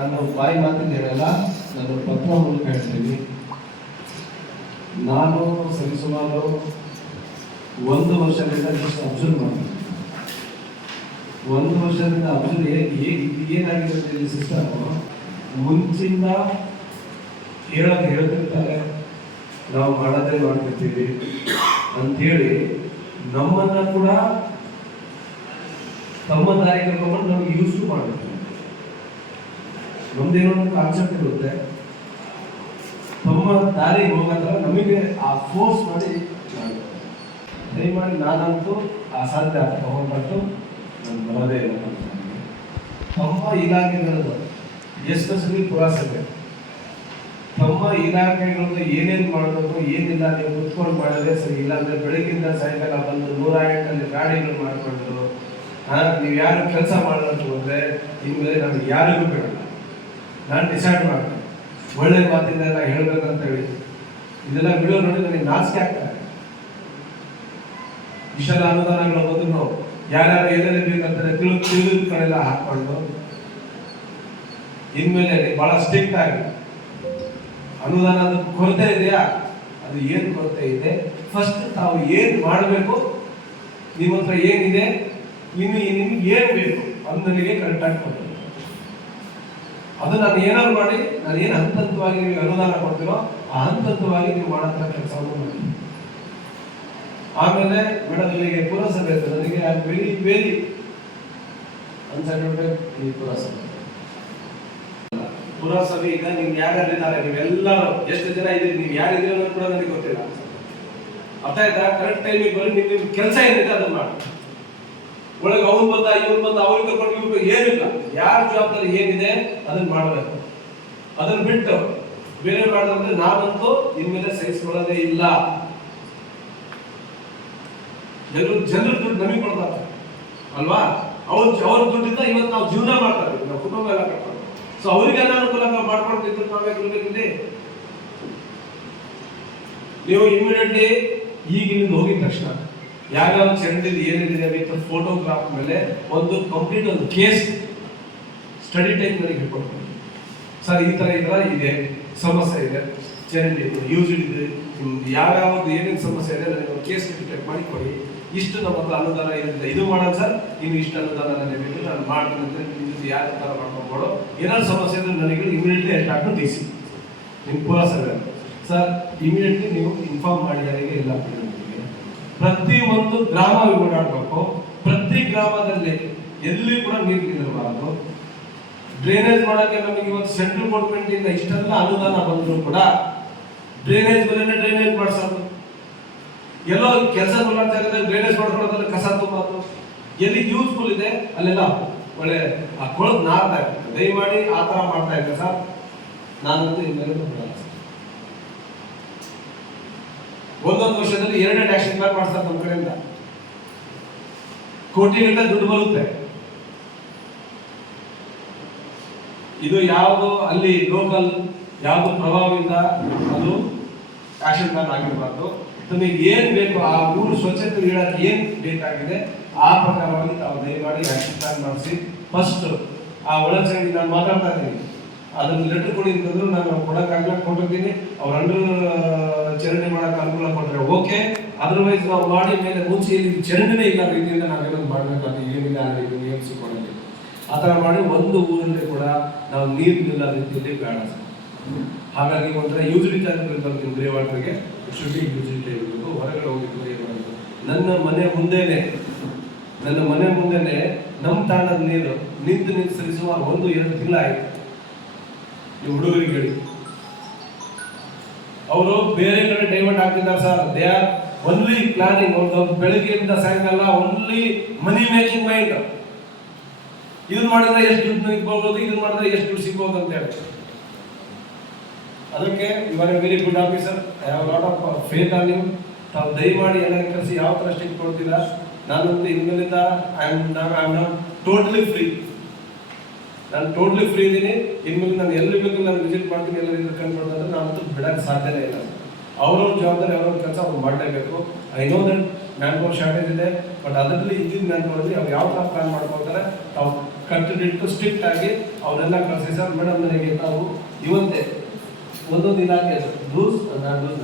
ನಾನು ಬಾಯಿ ಮಾತಿಂದ ಹೇಳಲ್ಲ, ನಾನು ಪತ್ರ ಮೂಲಕ ಹೇಳ್ತೀನಿ ನಾನು ಸರಿಸುಮಾರು ಒಂದು ವರ್ಷದಿಂದ ಜಸ್ಟ್ ಅಬ್ಸರ್ವ್ ಮಾಡ್ತೀನಿ. ಒಂದು ವರ್ಷದಿಂದ ಅಬ್ಸರ್ವ್ ಏನು ಏನಾಗಿದೆ ಅಂತ ಇಲ್ಲಿ ಸಿಸ್ಟಮ್ ಮುಂಚಿಂದ ಹೇಳೋದು ಹೇಳ್ತಿರ್ತಾರೆ ನಾವು ಮಾಡೋದೇ ಮಾಡ್ತಿರ್ತೀವಿ ಅಂಥೇಳಿ ನಮ್ಮನ್ನ ಕೂಡ ತಮ್ಮ ದಾರಿ ಕರ್ಕೊಂಡು ನಮ್ಗೆ ಯೂಸ್ ಮಾಡ್ತಾರೆ ನಮ್ದೇನೋ ಒಂದು ಕಾನ್ಸೆಪ್ಟ್ ಇರುತ್ತೆ ನಮ್ಮ ದಾರಿ ಹೋಗೋದ್ರ ನಮಗೆ ಆ ಫೋರ್ಸ್ ಮಾಡಿ. ದಯಮಾಡಿ ನಾನಂತೂ ಅಸಾಧ್ಯ ಸಾಧ್ಯ ನಾನು ಬರೋದೇ ಇಲ್ಲ. ತಮ್ಮ ಇಲಾಖೆಗಳದ್ದು ಎಸ್ಪೆಷಲಿ ಪುರಸಭೆ ತಮ್ಮ ಇಲಾಖೆಗಳದ್ದು ಏನೇನು ಮಾಡಬೇಕು, ಏನಿಲ್ಲ, ನೀವು ಕುತ್ಕೊಂಡು ಮಾಡಿದ್ರೆ ಸರಿ, ಇಲ್ಲಾಂದ್ರೆ ಬೆಳಗ್ಗಿಂದ ಸಾಯಂಕಾಲ ಬಂದು ನೂರ ಎಂಟಲ್ಲಿ ಗಾಡಿಗಳು ಮಾಡಿಕೊಂಡು ನೀವು ಯಾರು ಕೆಲಸ ಮಾಡಬೇಕು ಅಂದ್ರೆ, ಇನ್ಮೇಲೆ ನಮ್ಗೆ ಯಾರಿಗೂ ಬೇಡ ನಾನು ಡಿಸೈಡ್ ಮಾಡ್ತೇನೆ ಒಳ್ಳೆ ಮಾತಿಂದ ಎಲ್ಲ ಹೇಳ್ಬೇಕಂತ ಹೇಳಿ ಇದೆಲ್ಲ ವಿಡಿಯೋ ನೋಡಿ ನನಗೆ ನಾಚಿಕೆ ಆಗ್ತಾರೆ ಇಷ್ಟೆಲ್ಲ ಅನುದಾನಗಳು ಬದಲು ಯಾರ್ಯಾರು ಎಲ್ಲೆಲ್ಲಿ ಬೇಕಂತಾರೆ ತಿಳು ತಿಳಿದು ಕಡೆಲ್ಲ ಹಾಕೊಂಡು ಇನ್ಮೇಲೆ ಬಹಳ ಸ್ಟ್ರಿಕ್ಟ್ ಆಗಿ ಅನುದಾನದ ಕೊರತೆ ಇದೆಯಾ? ಅದು ಏನು ಕೊರತೆ ಇದೆ? ಫಸ್ಟ್ ತಾವು ಏನು ಮಾಡಬೇಕು? ನಿಮ್ಮ ಹತ್ರ ಏನಿದೆ? ನಿಮಗೆ, ನಿಮ್ಗೆ ಏನು ಬೇಕು? ಅಂದರಿಗೆ ನನಗೆ ಕರೆಕ್ಟಾಗಿ ಕೊಡಬೇಕು. ಅದು ನಾನು ಏನಾದ್ರು ಮಾಡಿ, ನಾನು ಏನು ಹಂತ ಹಂತವಾಗಿ ನಿಮಗೆ ಅನುದಾನ ಕೊಡ್ತೀರೋ ಆ ಹಂತ ಹಂತವಾಗಿ ನೀವು ಮಾಡಂತ ಕೆಲಸವನ್ನು ಮಾಡಿ ಆಮೇಲೆ ಮೇಡಮ್ ನನಗೆ ಪುರಸಭೆ ಇತ್ತು ನನಗೆ ವೆರಿ ವೆರಿ ಅನ್ಸರ್ಟೆಡ್ ಈ ಪುರಸಭೆ. ಪುರಸಭೆ ಈಗ ನಿಮ್ಗೆ ಯಾರ್ಯಾರು ಇದ್ದಾರೆ ನೀವೆಲ್ಲರೂ. ಎಷ್ಟು ಜನ ಇದ್ದೀರಿ? ನೀವು ಯಾರಿದ್ದೀರಿ ಅನ್ನೋದು ಕೂಡ ನನಗೆ ಗೊತ್ತಿಲ್ಲ. ಅರ್ಥ ಆಯ್ತಾ? ಕರೆಕ್ಟ್ ಟೈಮಿಗೆ ಬರೀ ನಿಮ್ಮ ಕೆಲಸ ಏನಿದೆ ಅದನ್ನ ಮಾಡಿ. ಒಳಗೆ ಅವ್ನು ಬಂದ ಇವ್ರು ಬಂದ, ಅವ್ರಿಗೆ ಕರ್ಕೊಂಡು ಇವ್ರು ಏನಿಲ್ಲ. ಯಾರ ಜವಾಬ್ದಾರಿ ಏನಿದೆ ಅದನ್ನ ಮಾಡಬೇಕು. ಅದನ್ನ ಬಿಟ್ಟು ಬೇರೆ ಮಾಡಿದ್ರೆ ನಾನಂತೂ ಇನ್ಮೇಲೆ ಸಹಿಸ್ಕೊಳ್ಳೋದೇ ಇಲ್ಲ. ಜನರು ಜನರು ದುಡ್ಡು ನಮಗೆ ಕೊಡ್ತಾರೆ ಅಲ್ವಾ? ಅವ್ರ ಅವ್ರ ದುಡ್ಡಿಂದ ಇವತ್ತು ನಾವು ಜೀವನ ಮಾಡ್ತಾರೆ ನಾವು ಕುಟುಂಬ ಎಲ್ಲ ಕಟ್ತಾರೆ ಸೊ ಅವರಿಗೆ ಅನಾನುಕೂಲ ನಾವೇ ಇರ್ಬೇಕಿಲ್ಲಿ ನೀವು ಇಮಿಡಿಯೇಟ್ಲಿ ಈಗಿನಿಂದ ಹೋಗಿದ ತಕ್ಷಣ ಯಾವ್ಯಾವ ಚಂದಿದೆ ಏನಿದೆ ವಿತ್ ಫೋಟೋಗ್ರಾಫ್ ಮೇಲೆ ಒಂದು ಕಂಪ್ಲೀಟ್ ಒಂದು ಕೇಸ್ ಸ್ಟಡಿ ಟೈಮ್ ನನಗೆ ಹೇಳ್ಕೊಡ್ತೀನಿ. ಸರ್ ಈ ಈ ತರ ಇದೆ. ಸಮಸ್ಯೆ ಇದೆ. ಚರಂಡಿ ಯೂಸ್ ಇದೆ. ಯಾವ್ಯಾವ್ದು ಏನೇನು ಸಮಸ್ಯೆ ಇದೆ ನನಗೆ ಒಂದು ಕೇಸ್ ಟೈಪ್ ಮಾಡಿ ಕೊಡಿ. ಇಷ್ಟು ನಮ್ಮ ಹತ್ರ ಅನುದಾನ ಏನಿದೆ ಇದು ಮಾಡೋಣ ಸರ್ ನೀವು ಇಷ್ಟು ಅನುದಾನ ನನಗೆ ಬೇಕು ನಾನು ಮಾಡ್ತೀನಿ ಅಂದರೆ ನಿಮ್ಮ ಜೊತೆ ಯಾವ ಥರ ಮಾಡ್ಕೊಂಡ್ಬೋಡು ಏನಾದ್ರು ಸಮಸ್ಯೆ ಇದ್ರೆ ನನಗೆ ಇಮಿಡಿಯೇಟ್ಲಿ ಡಿ ಸಿ ನಿಮ್ಮ ಪುರಸಭೆ ಸರ್ ಇಮಿಡಿಯೇಟ್ಲಿ ನೀವು ಇನ್ಫಾರ್ಮ್ ಮಾಡಿದವರಿಗೆ ಇಲ್ಲ ನಿಮಗೆ ಪ್ರತಿ ಒಂದು ಗ್ರಾಮ ಓಡಾಡಬೇಕು. ಪ್ರತಿ ಗ್ರಾಮದಲ್ಲಿ ಎಲ್ಲಿ ಕೂಡ ನೀರು ನಿಲ್ಲಬಾರದು ಡ್ರೈನೇಜ್ ಮಾಡೋಕ್ಕೆ ನಮಗೆ ಇವತ್ತು ಸೆಂಟ್ರಲ್ ಗೌರ್ಮೆಂಟ್ ಇಂದ ಇಷ್ಟೆಲ್ಲ ಅನುದಾನ ಬಂದರೂ ಕೂಡ ಡ್ರೈನೇಜ್ ಮೇಲೆ ಡ್ರೈನೇಜ್ ಮಾಡಿಸೋದು. ಎಲ್ಲೋ ಕೆಲಸ ಜಾಗದಲ್ಲಿ ಡ್ರೈನೇಜ್ ಮಾಡ್ಕೊಳ್ಳೋದ್ರೆ ಕಸ ತುಂಬೋದು. ಎಲ್ಲಿ ಯೂಸ್ಫುಲ್ ಇದೆ, ಅಲ್ಲೆಲ್ಲ ಒಳ್ಳೆ ಆ ಕೊಳದ್ ನಾರ್ತಾ ಇರ್ತದೆ ದಯಮಾಡಿ ಆ ಥರ ಮಾಡ್ತಾ ಇದ್ದೆ ಸರ್? ನಾನಂತೂ ಇನ್ಮೇಲೆ. ಒಂದೊಂದು ವರ್ಷದಲ್ಲಿ ಎರಡನೇ ಟ್ಯಾಕ್ಸ್ ಪ್ಲಾನ್ ಮಾಡ್ತಾರೆ ನಮ್ಮ ಕಡೆಯಿಂದ. ಕೋಟಿಗಟ್ಟಲೆ ದುಡ್ಡು ಬರುತ್ತೆ. ಇದು ಯಾವುದು ಅಲ್ಲಿ ಲೋಕಲ್ ಯಾವುದು ಪ್ರಭಾವದಿಂದ ಅದು ಆಕ್ಷನ್ ಪ್ಲಾನ್ ಆಗಿರಬಾರ್ದು. ತಮಗೆ ಏನ್ ಬೇಕು ಆ ಊರು ಸ್ವಚ್ಛತೆ ಹೇಳಕ್ಕೆ ಏನು ಬೇಕಾಗಿದೆ ಆ ಪ್ರಕಾರವಾಗಿ ತಾವು ದಯಮಾಡಿ ಆಕ್ಷನ್ ಪ್ಲಾನ್ ಮಾಡಿಸಿ. ಫಸ್ಟ್ ಆ ಒಳಚರಂಡಿ ನಾನು ಮಾತಾಡ್ತಾ ಇದ್ದೀನಿ. ಅದನ್ನು ಲೆಟರ್ ಕೊಡಿ ಅಂತಂದ್ರು ನಾನು ಕೊಡೋಕ್ಕಾಗಲ್ಲ ಕೊಟ್ಟಿದ್ದೀನಿ ಅವ್ರ ಅಂಡರ್ ಓಕೆ ಅದರ್ವೈಸ್ ನಾವು ಮಾಡಿ ಮೇಲೆ ಮುಂಚೆ ಇಲ್ಲಿ ಜನನೇ ಇಲ್ಲ ರೀತಿಯಿಂದ ನಾವೇನೋ ಮಾಡಬೇಕಾದ ಏನಿಲ್ಲ ನಿಯಮಿಸಿ ಕೊಡಲಿ ಆ ಥರ ಮಾಡಿ ಒಂದು ಊರಲ್ಲಿ ಕೂಡ ನಾವು ನೀರು ನಿಲ್ಲ ರೀತಿಯಲ್ಲಿ ಬೇಡ. ಹಾಗಾಗಿ ಒಂಥರ ಯೂಸಿಲಿಟಿ ಬರ್ತೀವಿ ಗ್ರೇ ವಾಟರ್ಗೆ ಶುಡ್ ಯೂಸಿಲಿಟಿ ಇರಬೇಕು ಹೊರಗಡೆ ಹೋಗಿ ಏನು ನನ್ನ ಮನೆ ಮುಂದೆನೆ, ನನ್ನ ಮನೆ ಮುಂದೆನೆ ನಮ್ಮ ತಾಣದ ನೀರು ನಿಂತು ನಿಂತು ಸರಿ ಸುಮಾರು ಒಂದು ಎರಡು ತಿಂಗಳಾಯ್ತು. ಈ ಹುಡುಗರಿಗೆ ಹೇಳಿ. ಅವರು ಬೇರೆ ಕಡೆ ಡೈವರ್ಟ್ ಆಗ್ತಿದ್ದಾರೆ sir they are only planning ಒಂದು ಬೆಳಗ್ಗೆಯಿಂದ ಸಾಯಂಕಾಲ ಓನ್ಲಿ ಮನಿ ಮೇಕಿಂಗ್ ಮೈಂಡ್ ಇದನ್ನ ಮಾಡಿದ್ರೆ ಎಷ್ಟು ದುಡ್ಡು ನಿಂತ್ಕೊಳ್ಬೋದು ಇದನ್ನ ಮಾಡಿದ್ರೆ ಎಷ್ಟು ದುಡ್ಡು ಸಿಗ್ಬೋದು ಅಂತ ಹೇಳಿ. ಅದಕ್ಕೆ ಇವರ್ very good officer I have lot of faith on you ತಾವು ದಯಮಾಡಿ ಎಲ್ಲ ಕೆಲಸ ಯಾವ ಥರ ಸ್ಟಿಕ್ ಕೊಡ್ತೀರಾ? ನಾನಂತೂ ಇನ್ಮೇಲಿಂದ I am I am not totally free ನಾನು ಟೋಟ್ಲಿ ಫ್ರೀ ಇದ್ದೀನಿ ಇನ್ಮೇಲೆ ನಾನು ಎಲ್ಲಿ ಬೇಕು ನಾನು ವಿಸಿಟ್ ಮಾಡ್ತೀನಿ ಅಂದ್ರೆ ನಾನಂತೂ ಬಿಡಕ್ಕೆ ಸಾಧ್ಯನೇ ಇಲ್ಲ. ಅವ್ರವ್ರ ಜವಾಬ್ದಾರಿ, ಅವ್ರವ್ರ ಕೆಲಸ ಅವ್ರು ಮಾಡಲೇಬೇಕು. I know that man power shortage ಇದೆ ಬಟ್ ಅದರಲ್ಲಿ ಇದ್ದಿದ್ದ ಮ್ಯಾನ್ ಅಲ್ಲಿ ಅವ್ರು ಯಾವ ಥರ ಪ್ಲಾನ್ ಮಾಡ್ಕೊಳ್ತಾರೆ ಕಂಟಿನ್ಯೂ ಟು ಸ್ಟ್ರಿಕ್ಟ್ ಆಗಿ ಅವರೆಲ್ಲ ಕಳಿಸಿ, ಸರ್ ಮೇಡಮ್ ನನಗೆ ತಾವು ಇವತ್ತೇ ಒಂದೊಂದು ಇಲಾಖೆ ರೂಲ್ಸ್ ರೂಲ್ಸ್